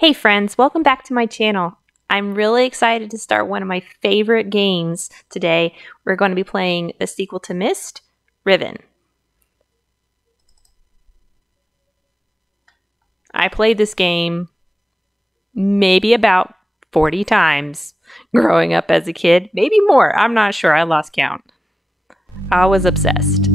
Hey friends, welcome back to my channel. I'm really excited to start one of my favorite games today. We're going to be playing the sequel to Myst, Riven. I played this game maybe about 40 times growing up as a kid. Maybe more, I'm not sure, I lost count. I was obsessed.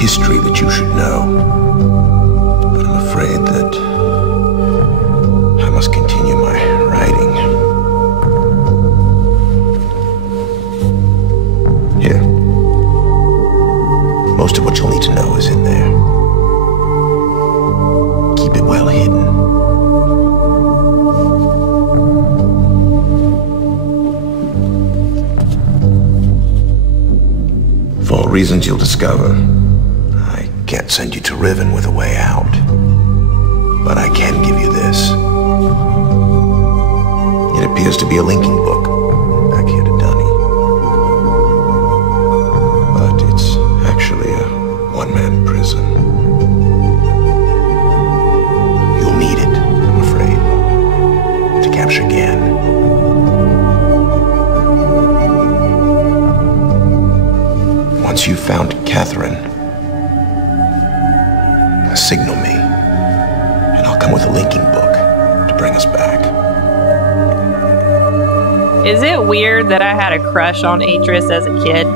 History that you should know, but I'm afraid that I must continue my writing. Here. Most of what you'll need to know is in there. Keep it well hidden. For all reasons you'll discover, can't send you to Riven with a way out, but I can give you this. It appears to be a linking book back here to Dunny, but it's actually a one-man prison. You'll need it, I'm afraid, to capture Gan. Once you've found Catherine, signal me, and I'll come with a linking book to bring us back. Is it weird that I had a crush on Atris as a kid?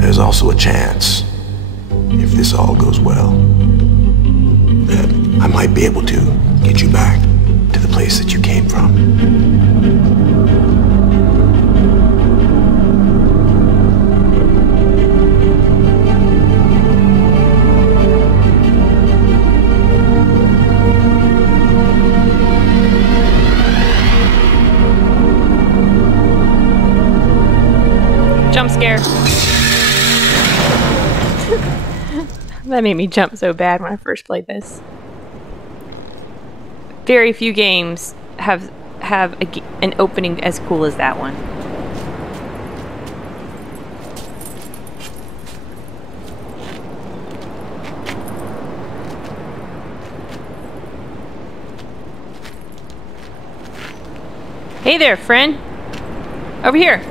There's also a chance, if this all goes well, that I might be able to get you back to the place that you came from. Jump scare. That made me jump so bad when I first played this. Very few games have an opening as cool as that one. Hey there, friend. Over here.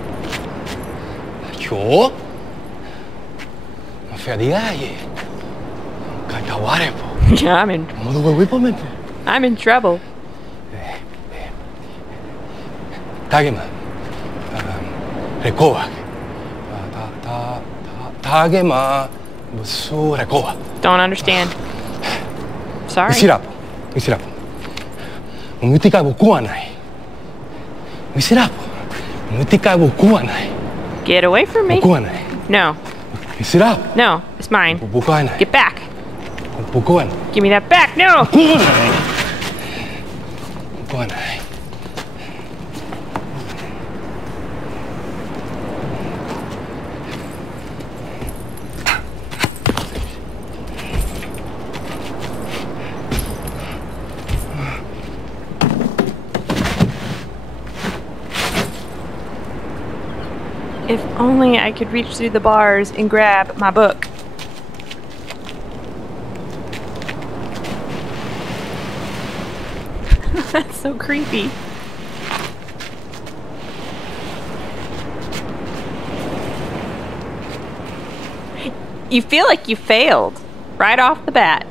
Jo? Vad färdig är jag? Kan ta vara på. Yeah, I'm in trouble. Tagema. Rekoa. Tagema. Musu rekoa. Don't understand. Sorry. Isirapo. Umutika bukuwa nai. Isirapo. Umutika bukuwa nai. Get away from me. Bukuwa nai. No. Isirapo. No, it's mine. Bukuwa nai. Get back. Bukuwa. Give me that back. No. Bukuwa nai. Bukuwa nai. If only I could reach through the bars and grab my book. That's so creepy. You feel like you failed right off the bat.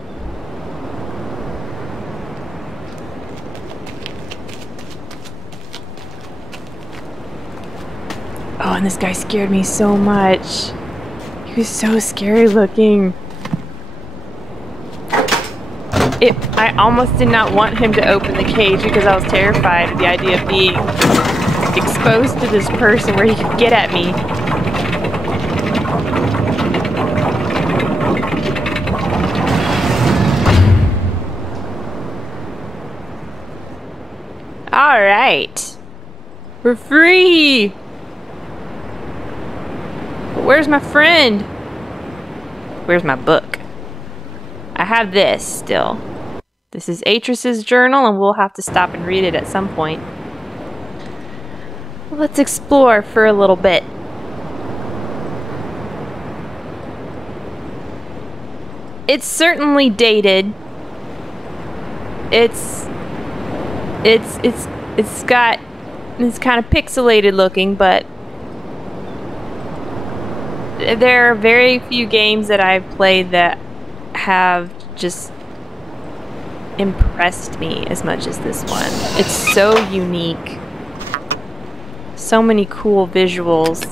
and this guy scared me so much. He was so scary looking. I almost did not want him to open the cage because I was terrified of the idea of being exposed to this person where he could get at me. Alright. We're free! But where's my friend? Where's my book? I have this still. This is Atris's journal, and we'll have to stop and read it at some point. Let's explore for a little bit. It's certainly dated. It's kind of pixelated looking, but there are very few games that I've played that have just impressed me as much as this one. It's so unique. So many cool visuals.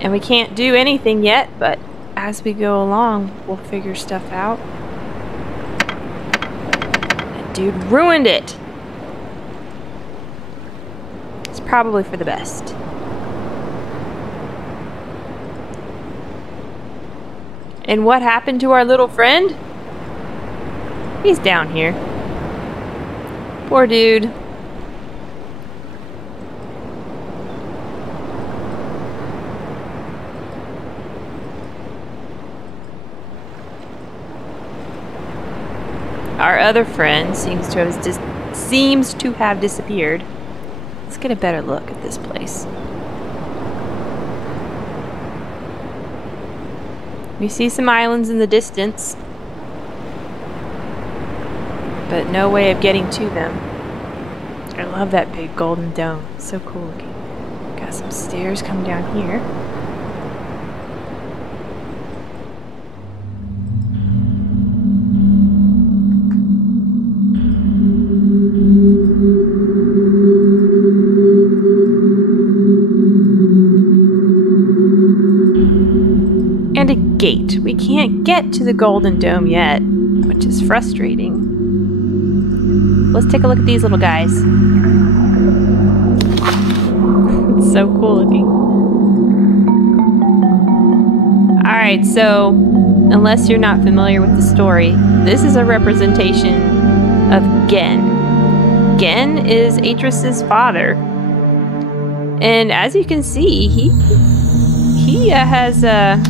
And we can't do anything yet, but as we go along, we'll figure stuff out. That dude ruined it. It's probably for the best. And what happened to our little friend? He's down here. Poor dude. Our other friend seems to have disappeared. Let's get a better look at this place. We see some islands in the distance, but no way of getting to them. I love that big golden dome. It's so cool looking. Got some stairs coming down here. And a gate. We can't get to the Golden Dome yet, which is frustrating. Let's take a look at these little guys. It's so cool looking. Alright, so unless you're not familiar with the story, this is a representation of Gen. Gen is Atris's father. And as you can see, he has a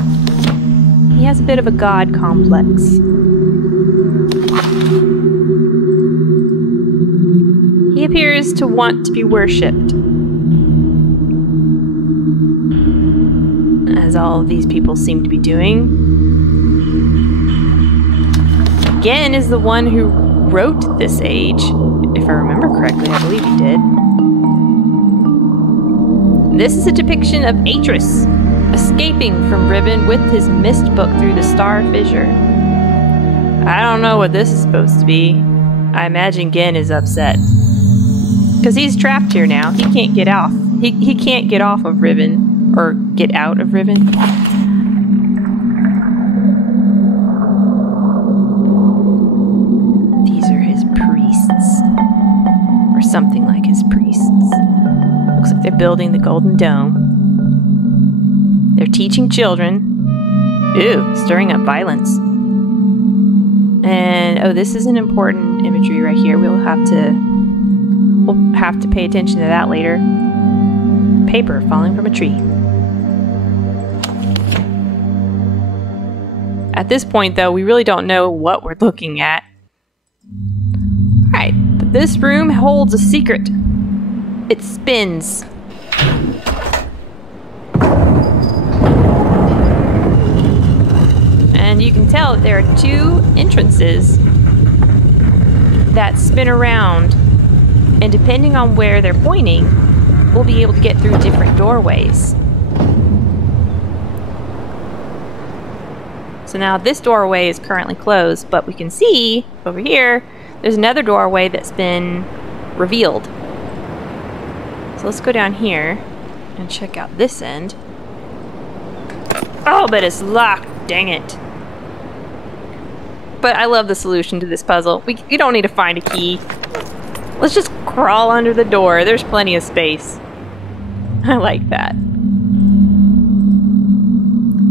bit of a god complex. He appears to want to be worshipped, as all of these people seem to be doing. Gen is the one who wrote this age, if I remember correctly. I believe he did. This is a depiction of Atris escaping from Riven with his mist book through the star fissure. I don't know what this is supposed to be. I imagine Gen is upset. Because he's trapped here now. He can't get off. He can't get off of Riven. Or get out of Riven. These are his priests. Or something like his priests. Looks like they're building the Golden Dome. They're teaching children. Ooh, stirring up violence. And, oh, this is an important imagery right here. We'll have to pay attention to that later. Paper falling from a tree. At this point, though, we really don't know what we're looking at. Alright, but this room holds a secret. It spins. And you can tell that there are two entrances that spin around. And depending on where they're pointing, we'll be able to get through different doorways. So now this doorway is currently closed, but we can see over here, there's another doorway that's been revealed. So let's go down here and check out this end. Oh, but it's locked. Dang it. But I love the solution to this puzzle. We don't need to find a key. Let's just crawl under the door. There's plenty of space. I like that.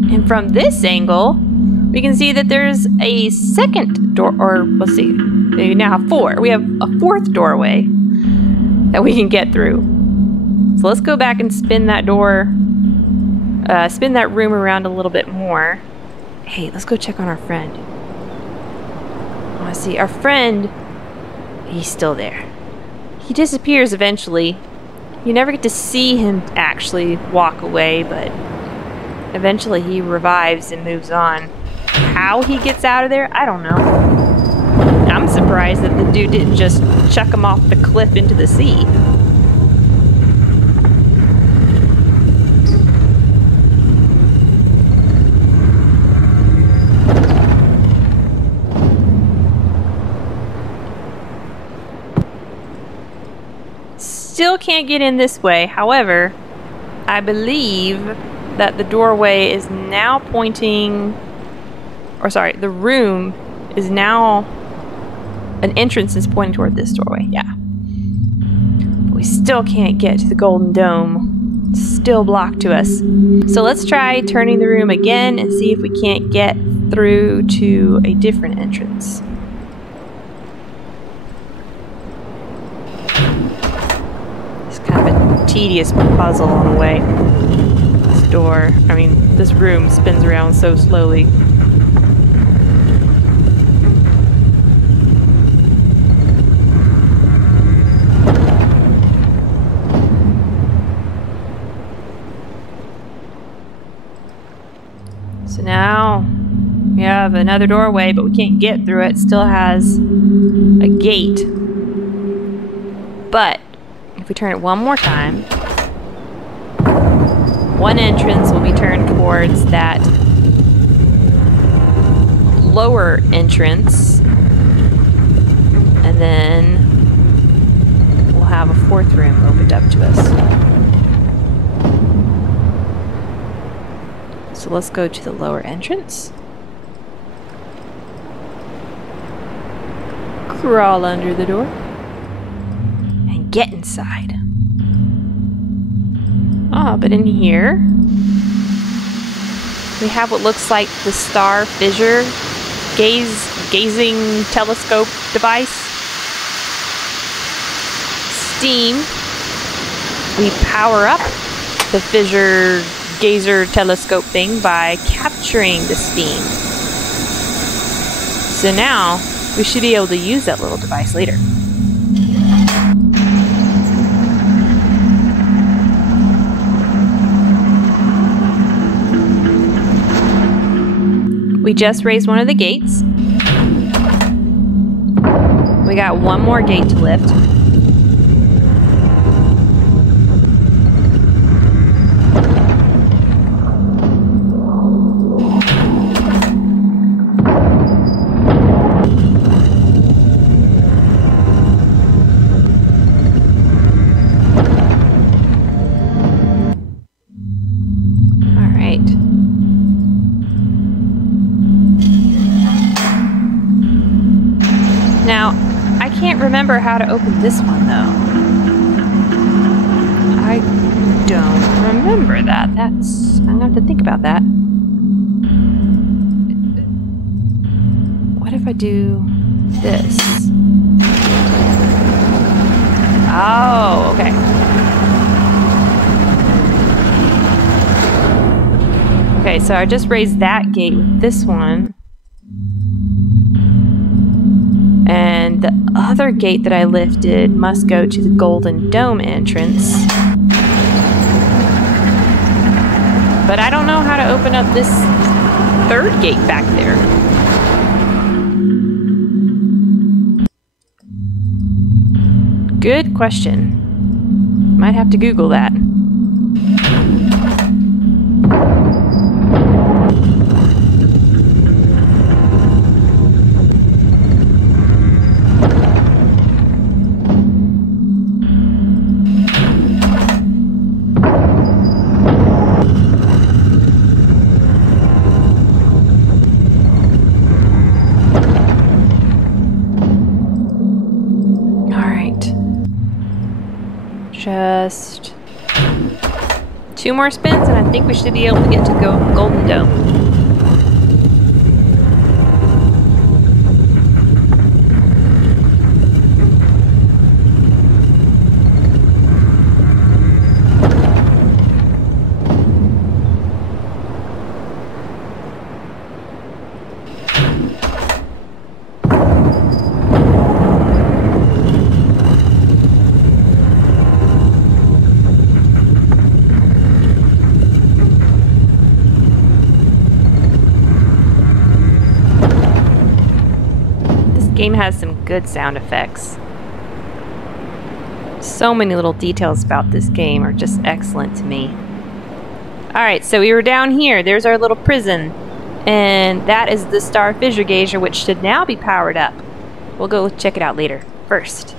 And from this angle, we can see that there's a second door, or let's see, we now have 4. We have a 4th doorway that we can get through. So let's go back and spin that door, spin that room around a little bit more. Hey, let's go check on our friend. I want to see our friend. He's still there. He disappears eventually. You never get to see him actually walk away, but eventually he revives and moves on. How he gets out of there, I don't know. I'm surprised that the dude didn't just chuck him off the cliff into the sea. Still can't get in this way. However, I believe that the doorway is now pointing, or sorry, the room is now, an entrance is pointing toward this doorway. Yeah. But we still can't get to the Golden Dome. It's still blocked to us. So let's try turning the room again and see if we can't get through to a different entrance. Tedious puzzle on the way. This door, I mean, this room spins around so slowly. So now we have another doorway, but we can't get through it. It still has a gate. But if we turn it one more time, one entrance will be turned towards that lower entrance, and then we'll have a 4th room opened up to us. So let's go to the lower entrance. Crawl under the door. Get inside. Oh, but in here we have what looks like the star fissure gazing telescope device. Steam. We power up the fissure gazer telescope thing by capturing the steam. So now we should be able to use that little device later. We just raised one of the gates. We got one more gate to lift. Remember how to open this one though. I don't remember that. I'm gonna have to think about that. What if I do this? Oh, okay. Okay, so I just raised that gate with this one. And the other gate that I lifted must go to the Golden Dome entrance. But I don't know how to open up this 3rd gate back there. Good question. Might have to Google that. Just 2 more spins, and I think we should be able to get to Golden Dome. Game has some good sound effects. So many little details about this game are just excellent to me. Alright, so we were down here. There's our little prison. And that is the star fissure gauger, which should now be powered up. We'll go check it out later. First,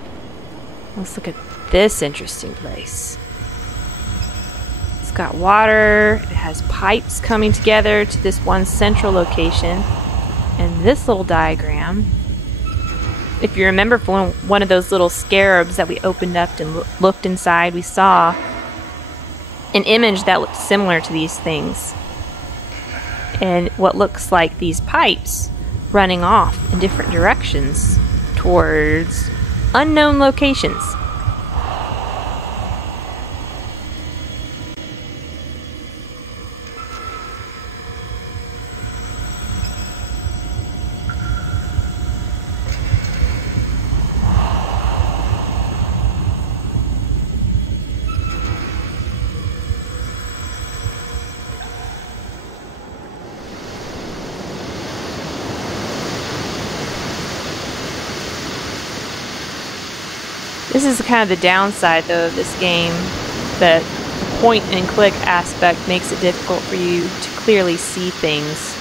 let's look at this interesting place. It's got water. It has pipes coming together to this one central location. And this little diagram, if you remember from one of those little scarabs that we opened up and looked inside, we saw an image that looked similar to these things. And what looks like these pipes running off in different directions towards unknown locations. This is kind of the downside, though, of this game, that the point-and-click aspect makes it difficult for you to clearly see things.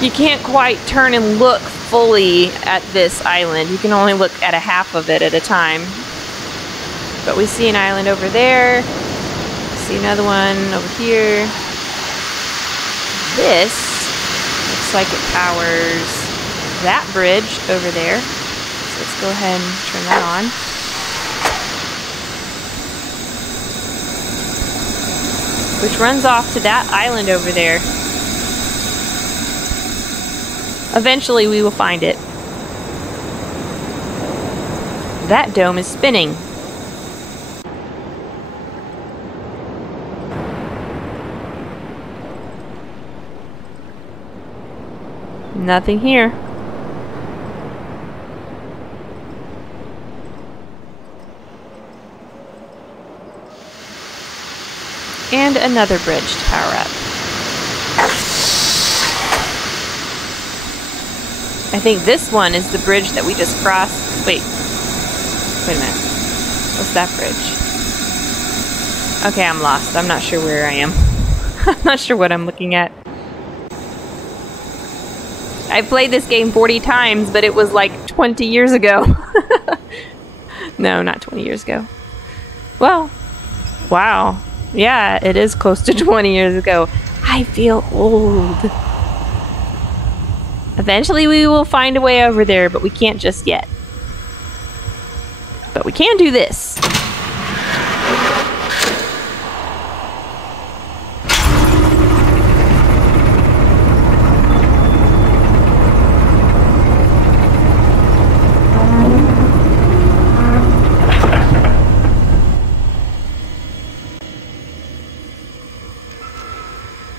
You can't quite turn and look fully at this island. You can only look at a half of it at a time. But we see an island over there. We see another one over here. This looks like it powers that bridge over there. Let's go ahead and turn that on. Which runs off to that island over there. Eventually we will find it. That dome is spinning. Nothing here. And another bridge to power up. I think this one is the bridge that we just crossed. Wait a minute. What's that bridge? Okay, I'm lost. I'm not sure where I am. I'm not sure what I'm looking at. I played this game 40 times, but it was like 20 years ago. No, not 20 years ago. Well, wow. Yeah, it is close to 20 years ago. I feel old. Eventually we will find a way over there, but we can't just yet. But we can do this.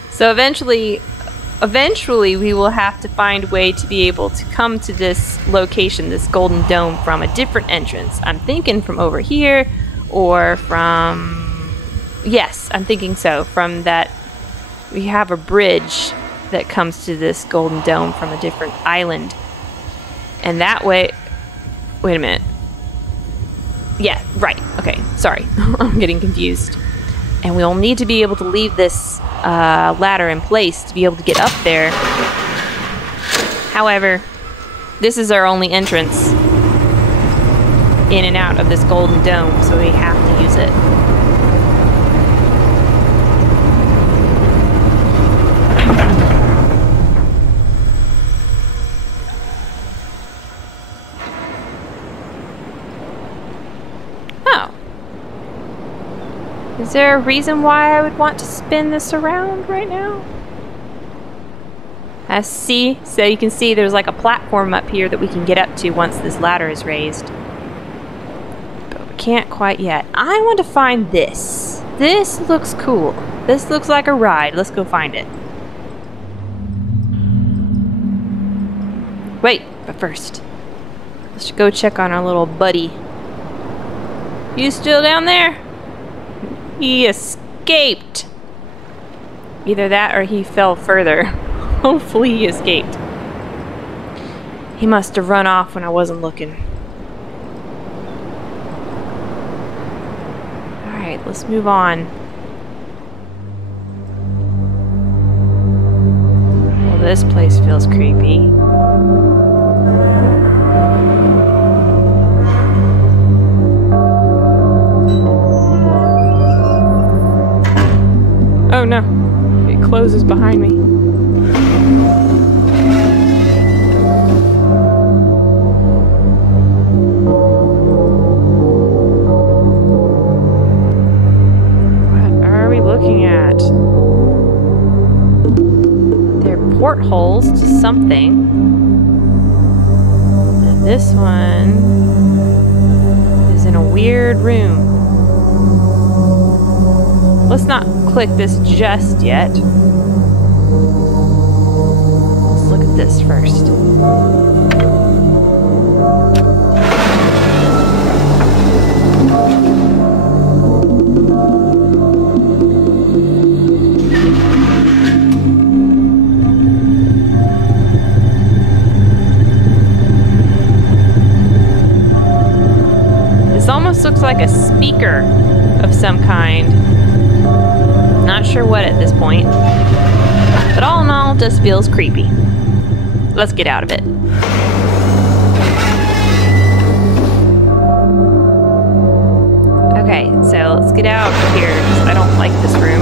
So eventually we will have to find a way to be able to come to this location, this golden dome, from a different entrance. I'm thinking from over here, or from... Yes, I'm thinking so. From that, we have a bridge that comes to this golden dome from a different island. And that way... Wait a minute. Yeah, right. Okay, sorry. I'm getting confused. And we'll need to be able to leave this ladder in place to be able to get up there. However, this is our only entrance in and out of this golden dome, so we have to use it. Oh. Is there a reason why I would want to spin this around right now? See, so you can see there's like a platform up here that we can get up to once this ladder is raised. But we can't quite yet. I want to find this. This looks cool. This looks like a ride. Let's go find it. Wait, but first, let's go check on our little buddy. You still down there? He escaped. Either that or he fell further. Hopefully he escaped. He must have run off when I wasn't looking. Alright, let's move on. Well, this place feels creepy. Oh no, it closes behind me. What are we looking at? They're portholes to something. And this one is in a weird room. Let's not click this just yet. Let's look at this first. This almost looks like a speaker of some kind. Not sure what at this point. But all in all, just feels creepy. Let's get out of it. Okay, so let's get out of here because I don't like this room.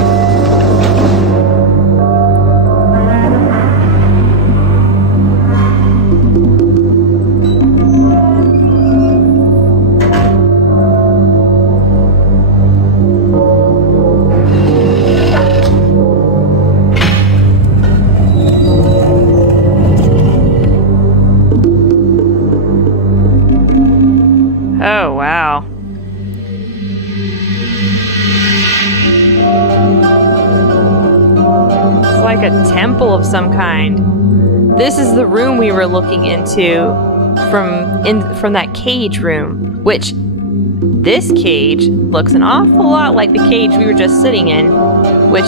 Oh, wow. It's like a temple of some kind. This is the room we were looking into from that cage room, which this cage looks an awful lot like the cage we were just sitting in, which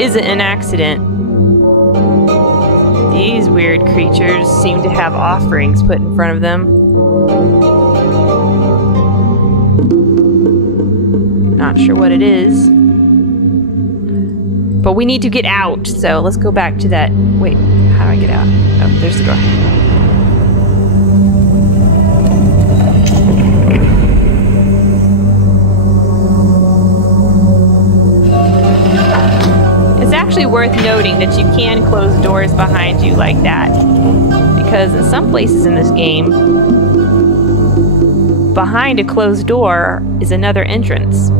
isn't an accident. These weird creatures seem to have offerings put in front of them. Not sure what it is. But we need to get out, so let's go back to that. Wait, how do I get out? Oh, there's the door. It's actually worth noting that you can close doors behind you like that. Because in some places in this game, behind a closed door is another entrance.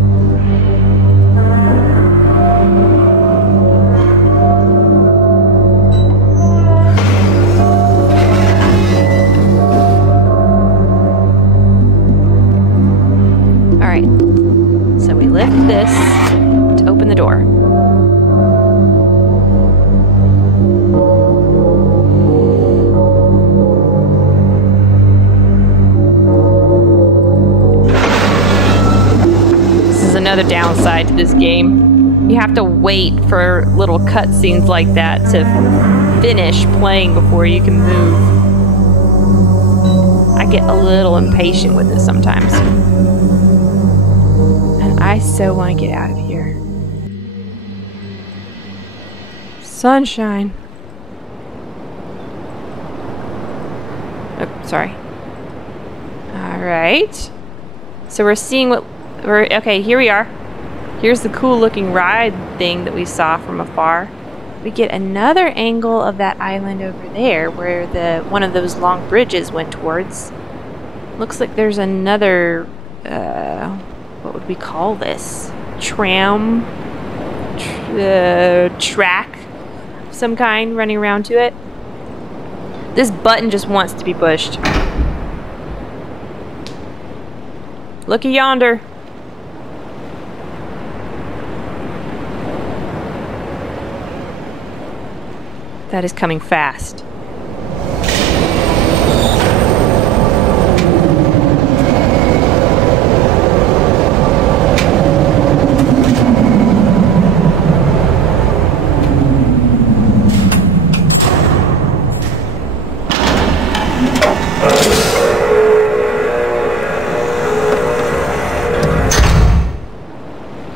Alright, so we lift this to open the door. Another downside to this game. You have to wait for little cutscenes like that to finish playing before you can move. I get a little impatient with it sometimes. And I so want to get out of here. Sunshine. Oh, sorry. Alright. So we're seeing what okay, here we are. Here's the cool looking ride thing that we saw from afar. We get another angle of that island over there where one of those long bridges went towards. Looks like there's another what would we call this? tram track of some kind running around to it. This button just wants to be pushed. Looky yonder. That is coming fast.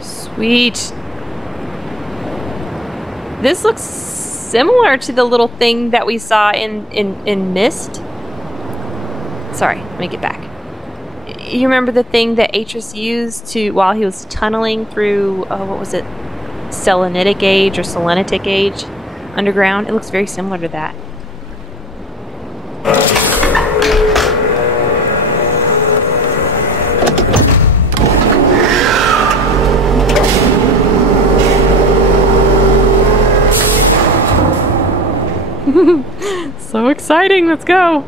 Sweet. This looks similar to the little thing that we saw in Mist. Sorry, let me get back. You remember the thing that Atris used to while he was tunneling through what was it? Selenitic age or Selenitic age underground? It looks very similar to that. So exciting, let's go.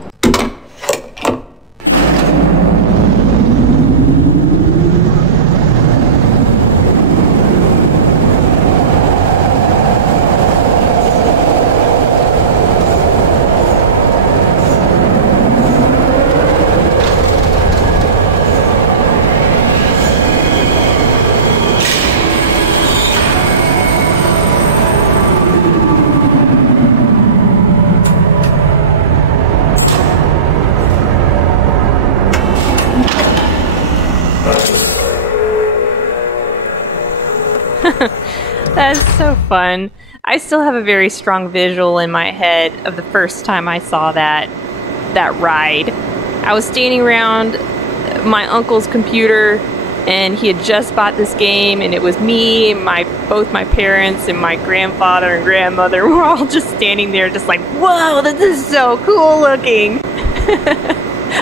That's so fun. I still have a very strong visual in my head of the first time I saw that ride. I was standing around my uncle's computer and he had just bought this game, and it was me and both my parents and my grandfather and grandmother were all just standing there just like, whoa, this is so cool looking.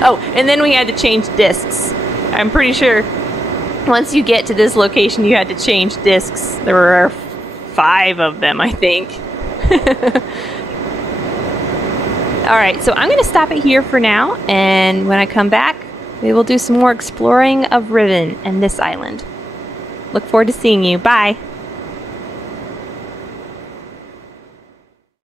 Oh, and then we had to change discs. I'm pretty sure once you get to this location, you had to change discs. There were 5 of them, I think. Alright, so I'm going to stop it here for now, and when I come back, we will do some more exploring of Riven and this island. Look forward to seeing you. Bye!